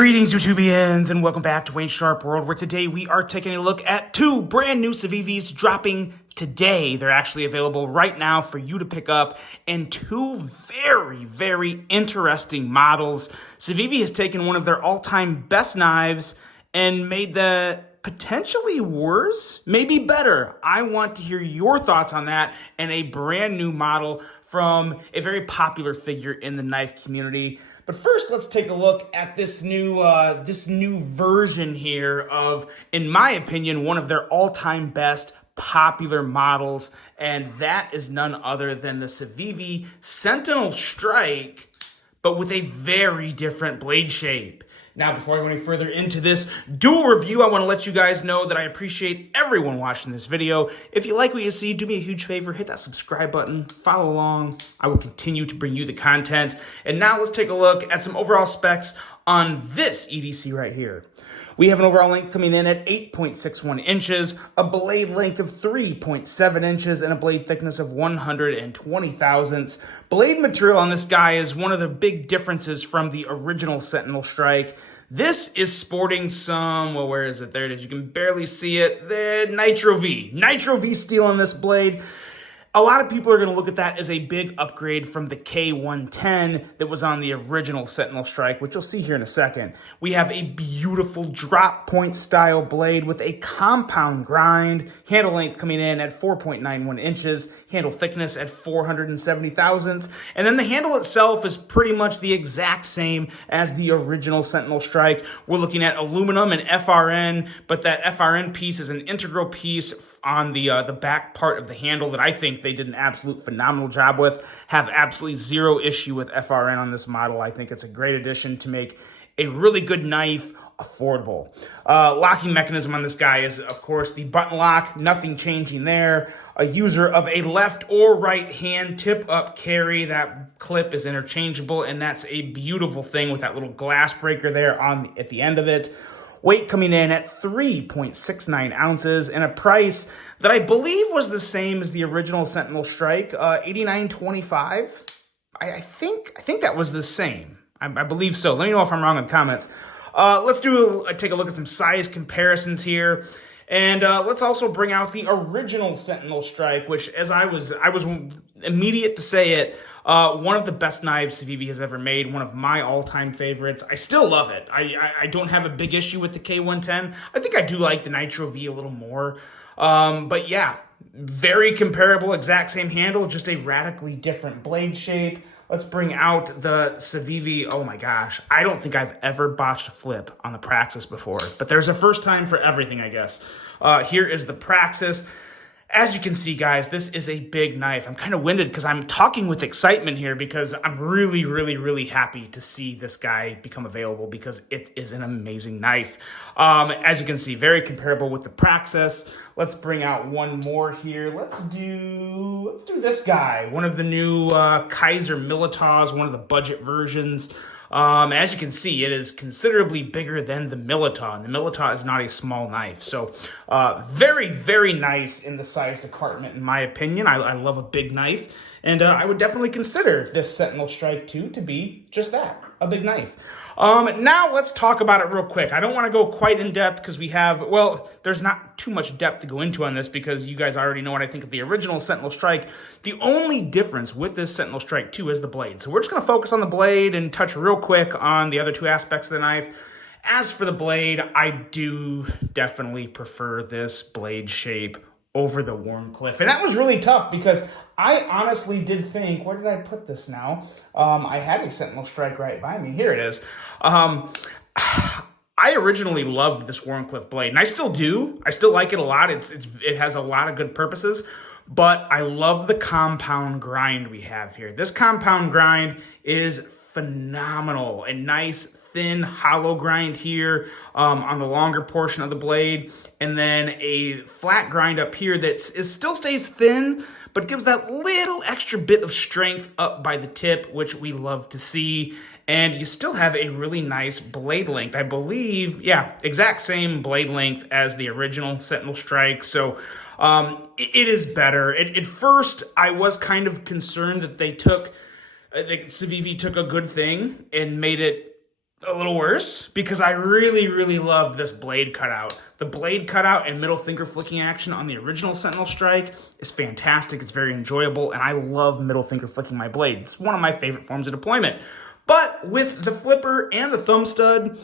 Greetings, YouTubians, and welcome back to Wayne Sharp World, where today we are taking a look at two brand new Civivis dropping today. They're actually available right now for you to pick up, and two very interesting models. Civivi has taken one of their all-time best knives and made the potentially worse, maybe better. I want to hear your thoughts on that and a brand new model from a very popular figure in the knife community. But first, let's take a look at this new version here of, in my opinion, one of their all-time best popular models, and that is none other than the Civivi Sentinel Strike, but with a very different blade shape. Now, before I go any further into this dual review, I want to let you guys know that I appreciate everyone watching this video. If you like what you see, do me a huge favor, hit that subscribe button, follow along. I will continue to bring you the content. And now let's take a look at some overall specs on this EDC right here. We have an overall length coming in at 8.61 inches, a blade length of 3.7 inches, and a blade thickness of 120 thousandths. Blade material on this guy is one of the big differences from the original Sentinel Strike. This is sporting some, well, where is it? There it is. You can barely see it. The Nitro V steel on this blade. A lot of people are going to look at that as a big upgrade from the K110 that was on the original Sentinel Strike, which you'll see here in a second. We have a beautiful drop point style blade with a compound grind, handle length coming in at 4.91 inches, handle thickness at 470 thousandths, and then the handle itself is pretty much the exact same as the original Sentinel Strike. We're looking at aluminum and FRN, but that FRN piece is an integral piece on the back part of the handle that I think they did an absolute phenomenal job with. Have absolutely zero issue with FRN on this model. I think it's a great addition to make a really good knife affordable. Locking mechanism on this guy is, of course, the button lock. Nothing changing there. A user of a left or right hand tip-up carry. That clip is interchangeable, and that's a beautiful thing with that little glass breaker there at the end of it. Weight coming in at 3.69 ounces, and a price that I believe was the same as the original Sentinel Strike, $89.25. I think that was the same. I believe so. Let me know if I'm wrong in the comments. Let's take a look at some size comparisons here. And let's also bring out the original Sentinel Strike, which, as I was immediate to say it, one of the best knives Civivi has ever made, one of my all-time favorites. I still love it. I don't have a big issue with the K110. I think I do like the Nitro V a little more. But yeah, very comparable, exact same handle, just a radically different blade shape. Let's bring out the Civivi. Oh my gosh, I don't think I've ever botched a flip on the Praxis before, but there's a first time for everything, I guess. Here is the Praxis. As you can see, guys, this is a big knife. I'm kind of winded because I'm talking with excitement here because I'm really happy to see this guy become available because it is an amazing knife. As you can see, very comparable with the Praxis. Let's bring out one more here. Let's do this guy, one of the new Kaiser Militas, one of the budget versions. As you can see, it is considerably bigger than the Milita, and the Milita is not a small knife. So, very nice in the size department, in my opinion. I love a big knife, and I would definitely consider this Sentinel Strike 2 to be just that, a big knife. Now let's talk about it real quick. I don't want to go quite in depth because there's not too much depth to go into on this because you guys already know what I think of the original Sentinel Strike. The only difference with this Sentinel Strike 2 is the blade. So we're just going to focus on the blade and touch real quick on the other two aspects of the knife. As for the blade, I do definitely prefer this blade shape over the Wharncliffe. And that was really tough because I honestly did think, where did I put this now? I had a Sentinel Strike right by me. Here it is. I originally loved this Wharncliffe blade, and I still do. I still like it a lot. It has a lot of good purposes, but I love the compound grind we have here. This compound grind is phenomenal. A nice, thin, hollow grind here on the longer portion of the blade, and then a flat grind up here that still stays thin, but gives that little extra bit of strength up by the tip, which we love to see. And you still have a really nice blade length. I believe, yeah, exact same blade length as the original Sentinel Strike. So it is better. At first, I was kind of concerned that Civivi took a good thing and made it a little worse because I really love this blade cutout. The blade cutout and middle finger flicking action on the original Sentinel strike is fantastic. It's very enjoyable, and I love middle finger flicking my blade. It's one of my favorite forms of deployment. But with the flipper and the thumb stud,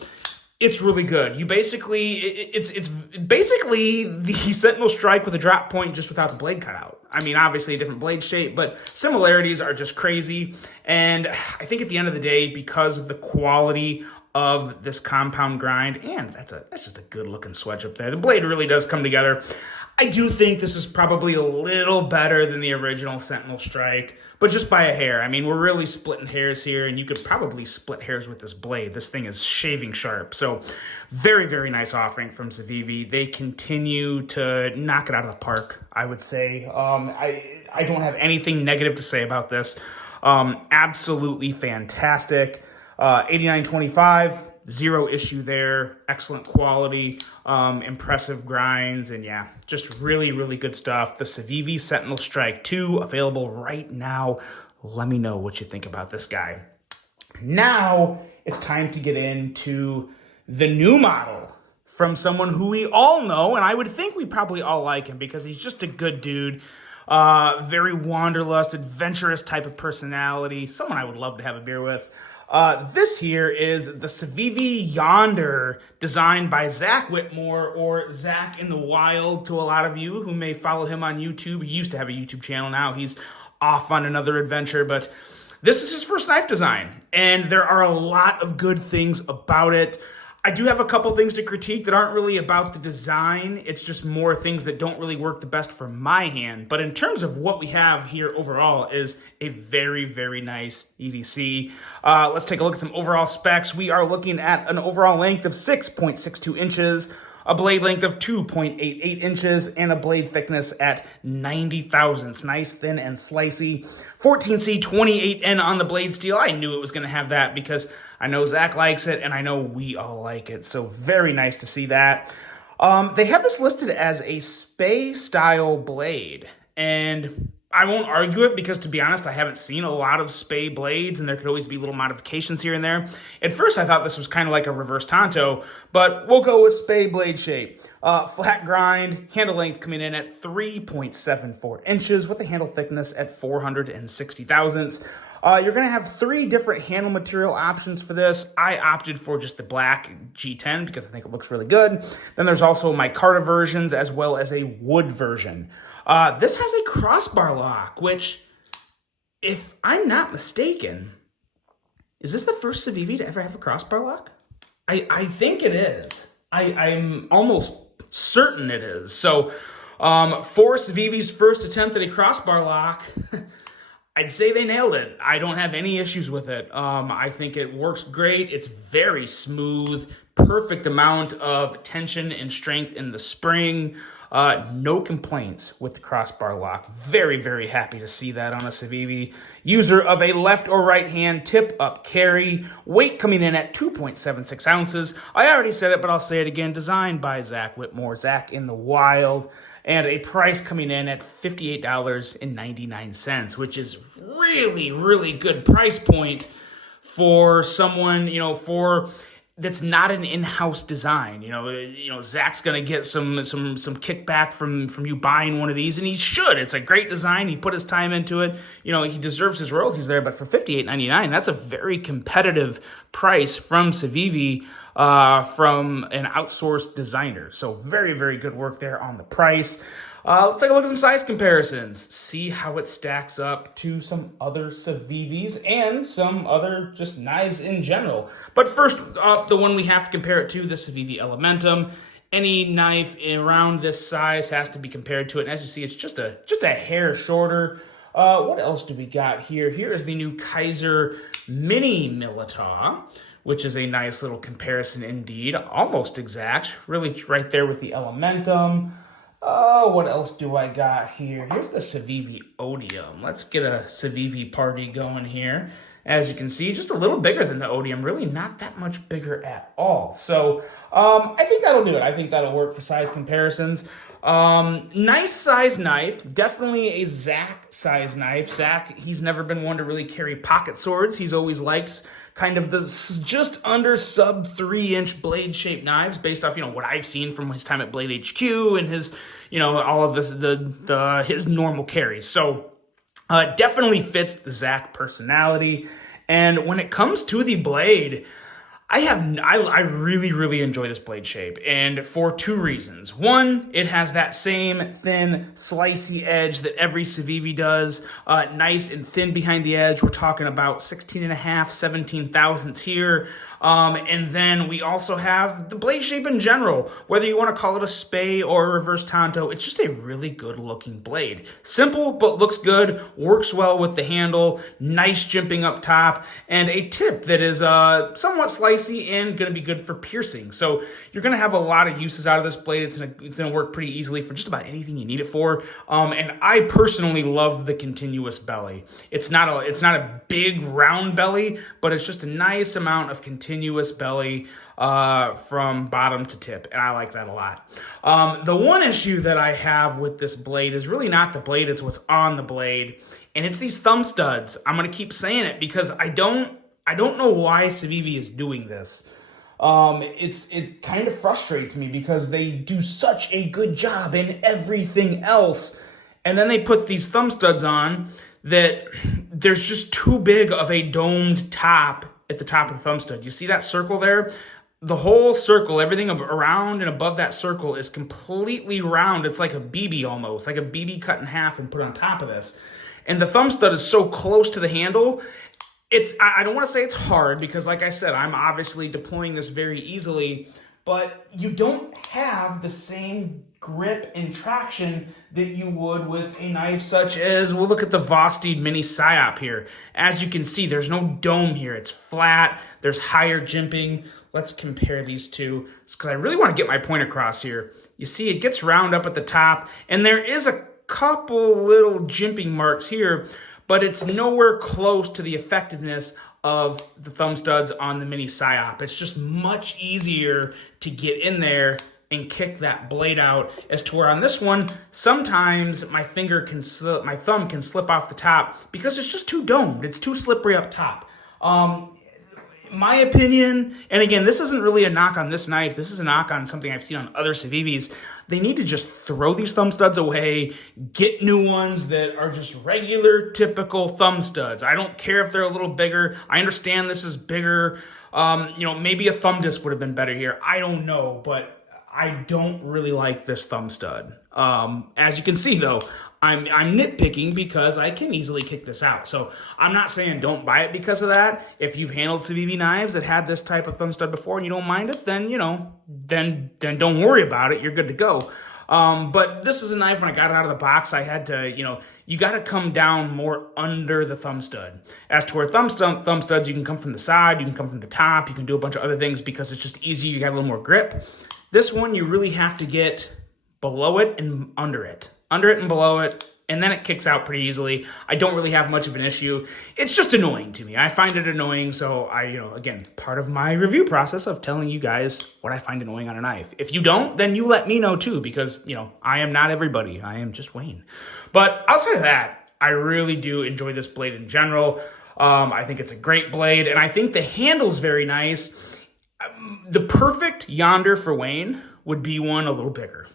it's really good. You basically, it's basically the Sentinel strike with a drop point just without the blade cutout. I mean, obviously a different blade shape, but similarities are just crazy. And I think at the end of the day, because of the quality of this compound grind, and that's just a good looking swedge up there. The blade really does come together. I do think this is probably a little better than the original Sentinel strike, but just by a hair. I mean, we're really splitting hairs here, and you could probably split hairs with this blade. This thing is shaving sharp. So very nice offering from Civivi. They continue to knock it out of the park, I would say. I don't have anything negative to say about this. Absolutely fantastic. 8925. Zero issue there. Excellent quality, impressive grinds, and yeah, just really good stuff. The Civivi Sentinel Strike 2 available right now. Let me know what you think about this guy. Now it's time to get into the new model from someone who we all know, and I would think we probably all like him because he's just a good dude. Very wanderlust, adventurous type of personality. Someone I would love to have a beer with. This here is the Civivi Yonder, designed by Zach Whitmore, or Zach in the Wild to a lot of you who may follow him on YouTube. He used to have a YouTube channel. Now he's off on another adventure, but this is his first knife design, and there are a lot of good things about it. I do have a couple things to critique that aren't really about the design. It's just more things that don't really work the best for my hand. But in terms of what we have here overall is a very nice EDC. Let's take a look at some overall specs. We are looking at an overall length of 6.62 inches, a blade length of 2.88 inches, and a blade thickness at 90 thousandths. Nice, thin, and slicey. 14C 28N on the blade steel. I knew it was going to have that because I know Zach likes it, and I know we all like it. So very nice to see that. They have this listed as a Spey-style blade, and I won't argue it because, to be honest, I haven't seen a lot of Spey blades, and there could always be little modifications here and there. At first, I thought this was kind of like a reverse Tonto, but we'll go with Spey blade shape. Flat grind, handle length coming in at 3.74 inches with a handle thickness at 460 thousandths. You're going to have 3 different handle material options for this. I opted for just the black G10 because I think it looks really good. Then there's also micarta versions as well as a wood version. This has a crossbar lock, which, if I'm not mistaken, is this the first Civivi to ever have a crossbar lock? I think it is. I'm almost certain it is. So for Civivi's first attempt at a crossbar lock, I'd say they nailed it. I don't have any issues with it. I think it works great. It's very smooth, perfect amount of tension and strength in the spring. No complaints with the crossbar lock. Very happy to see that on a Civivi. User of a left or right hand tip up carry. Weight coming in at 2.76 ounces. I already said it, but I'll say it again. Designed by Zach Whitmore, Zach in the Wild. And a price coming in at $58.99, which is really good price point for someone, that's not an in-house design. Zach's gonna get some kickback from you buying one of these, and he should. It's a great design. He put his time into it. He deserves his royalties there. But for $58.99, that's a very competitive price from Civivi, from an outsourced designer. So very good work there on the price. Let's take a look at some size comparisons. See how it stacks up to some other Civivis and some other just knives in general. But first up, the one we have to compare it to, the Civivi Elementum. Any knife around this size has to be compared to it. And as you see, it's just a hair shorter. What else do we got here? Here is the new Kaiser Mini Militar, which is a nice little comparison indeed. Almost exact. Really right there with the Elementum. What else do I got here? Here's the Civivi Odium. Let's get a Civivi party going here. As you can see, just a little bigger than the Odium. Really not that much bigger at all. So I think that'll do it. I think that'll work for size comparisons. Nice size knife. Definitely a Zach size knife. Zach, he's never been one to really carry pocket swords. He's always liked kind of the just under sub 3-inch blade shaped knives based off, what I've seen from his time at Blade HQ and his, all of this, his normal carries. So definitely fits the Zach personality. And when it comes to the blade, I really, really enjoy this blade shape, and for two reasons. One, it has that same thin, slicey edge that every Civivi does, nice and thin behind the edge. We're talking about 16.5, 17 thousandths here. And then we also have the blade shape in general, whether you want to call it a spay or a reverse tanto. It's just a really good looking blade. Simple, but looks good, works well with the handle, nice jimping up top, and a tip that is somewhat slicey and going to be good for piercing. So you're going to have a lot of uses out of this blade. It's going to work pretty easily for just about anything you need it for. And I personally love the continuous belly. It's not a big round belly, but it's just a nice amount of continuous belly from bottom to tip, and I like that a lot. The one issue that I have with this blade is really not the blade, it's what's on the blade, and it's these thumb studs. I'm going to keep saying it because I don't know why Civivi is doing this. It kind of frustrates me because they do such a good job in everything else, and then they put these thumb studs on that there's just too big of a domed top at the top of the thumb stud. You see that circle there? The whole circle, everything around and above that circle is completely round. It's like a BB almost, like a BB cut in half and put on top of this. And the thumb stud is so close to the handle. I don't want to say it's hard because, like I said, I'm obviously deploying this very easily, but you don't have the same grip and traction that you would with a knife such as, we'll look at the Vosteed Mini Psyop here. As you can see, there's no dome here. It's flat. There's higher jimping. Let's compare these two because I really want to get my point across here. You see it gets round up at the top, and there is a couple little jimping marks here, but it's nowhere close to the effectiveness of the thumb studs on the Mini Psyop. It's just much easier to get in there and kick that blade out, as to where on this one, sometimes my thumb can slip off the top because it's just too domed. It's too slippery up top. My opinion, and again, this isn't really a knock on this knife. This is a knock on something I've seen on other Civivis. They need to just throw these thumb studs away, get new ones that are just regular, typical thumb studs. I don't care if they're a little bigger. I understand this is bigger. Maybe a thumb disc would have been better here. I don't know, but I don't really like this thumb stud. As you can see, though, I'm nitpicking because I can easily kick this out. So I'm not saying don't buy it because of that. If you've handled Civivi knives that had this type of thumb stud before and you don't mind it, then, then don't worry about it. You're good to go. But this is a knife, when I got it out of the box, I had to, you got to come down more under the thumb stud. As to where thumb studs, you can come from the side, you can come from the top, you can do a bunch of other things because it's just easy. You got a little more grip. This one, you really have to get below it and under it. Under it and below it, and then it kicks out pretty easily. I don't really have much of an issue. It's just annoying to me. I find it annoying, so again, part of my review process of telling you guys what I find annoying on a knife. If you don't, then you let me know too, because, I am not everybody. I am just Wayne. But outside of that, I really do enjoy this blade in general. I think it's a great blade, and I think the handle's very nice. The perfect Yonder for Wayne would be one a little bigger.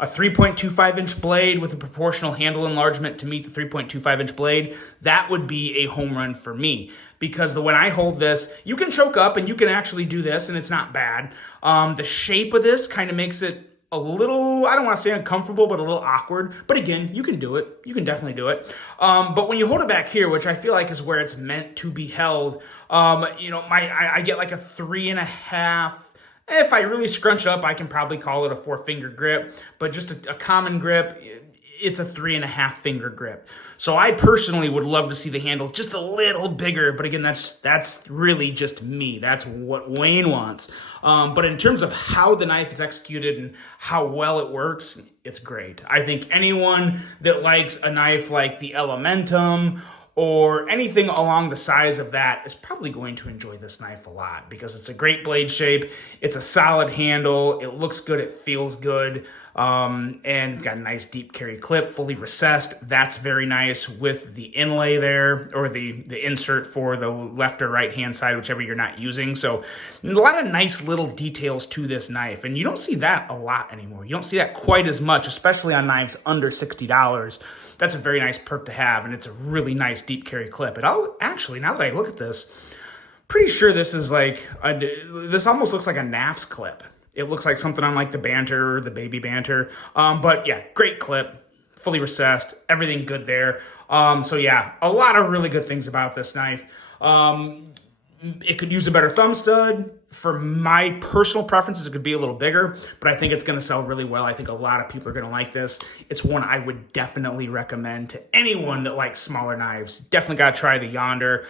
A 3.25-inch blade with a proportional handle enlargement to meet the 3.25-inch blade, that would be a home run for me. Because when I hold this, you can choke up and you can actually do this, and it's not bad. The shape of this kind of makes it a little, I don't want to say uncomfortable, but a little awkward. But again, you can do it. You can definitely do it. But when you hold it back here, which I feel like is where it's meant to be held, I get like a 3.5. If I really scrunch up, I can probably call it a 4-finger grip, but just a common grip, it's a 3.5-finger grip. So I personally would love to see the handle just a little bigger, but again, that's really just me. That's what Wayne wants. But in terms of how the knife is executed and how well it works, it's great. I think anyone that likes a knife like the Elementum or anything along the size of that is probably going to enjoy this knife a lot because it's a great blade shape. It's a solid handle. It looks good. It feels good. and got a nice deep carry clip, fully recessed. That's very nice with the inlay there, or the insert for the left or right hand side, whichever you're not using. So a lot of nice little details to this knife, and you don't see that a lot anymore. You don't see that quite as much, especially on knives under $60. That's a very nice perk to have, and it's a really nice deep carry clip. Actually, now that I look at this, pretty sure this is this almost looks like a NAF's clip. It looks like something on like the Banter, the Baby Banter. But yeah, great clip, fully recessed, everything good there. So yeah, a lot of really good things about this knife. It could use a better thumb stud. For my personal preferences, it could be a little bigger, but I think it's going to sell really well. I think a lot of people are going to like this. It's one I would definitely recommend to anyone that likes smaller knives. Definitely got to try the Yonder.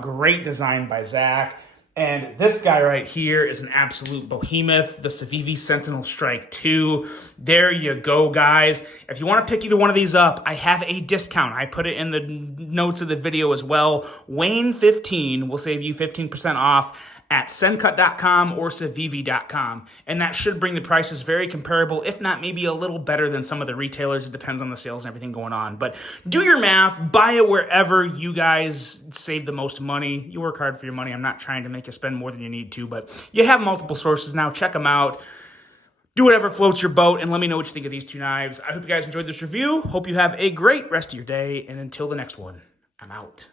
Great design by Zach. And this guy right here is an absolute behemoth, the Civivi Sentinel Strike 2. There you go, guys. If you want to pick either one of these up, I have a discount. I put it in the notes of the video as well. Wayne15 will save you 15% off at Sencut.com or Civivi.com. And that should bring the prices very comparable, if not maybe a little better than some of the retailers. It depends on the sales and everything going on. But do your math. Buy it wherever you guys save the most money. You work hard for your money. I'm not trying to make you spend more than you need to, but you have multiple sources now. Check them out. Do whatever floats your boat, and let me know what you think of these two knives. I hope you guys enjoyed this review. Hope you have a great rest of your day, and until the next one, I'm out.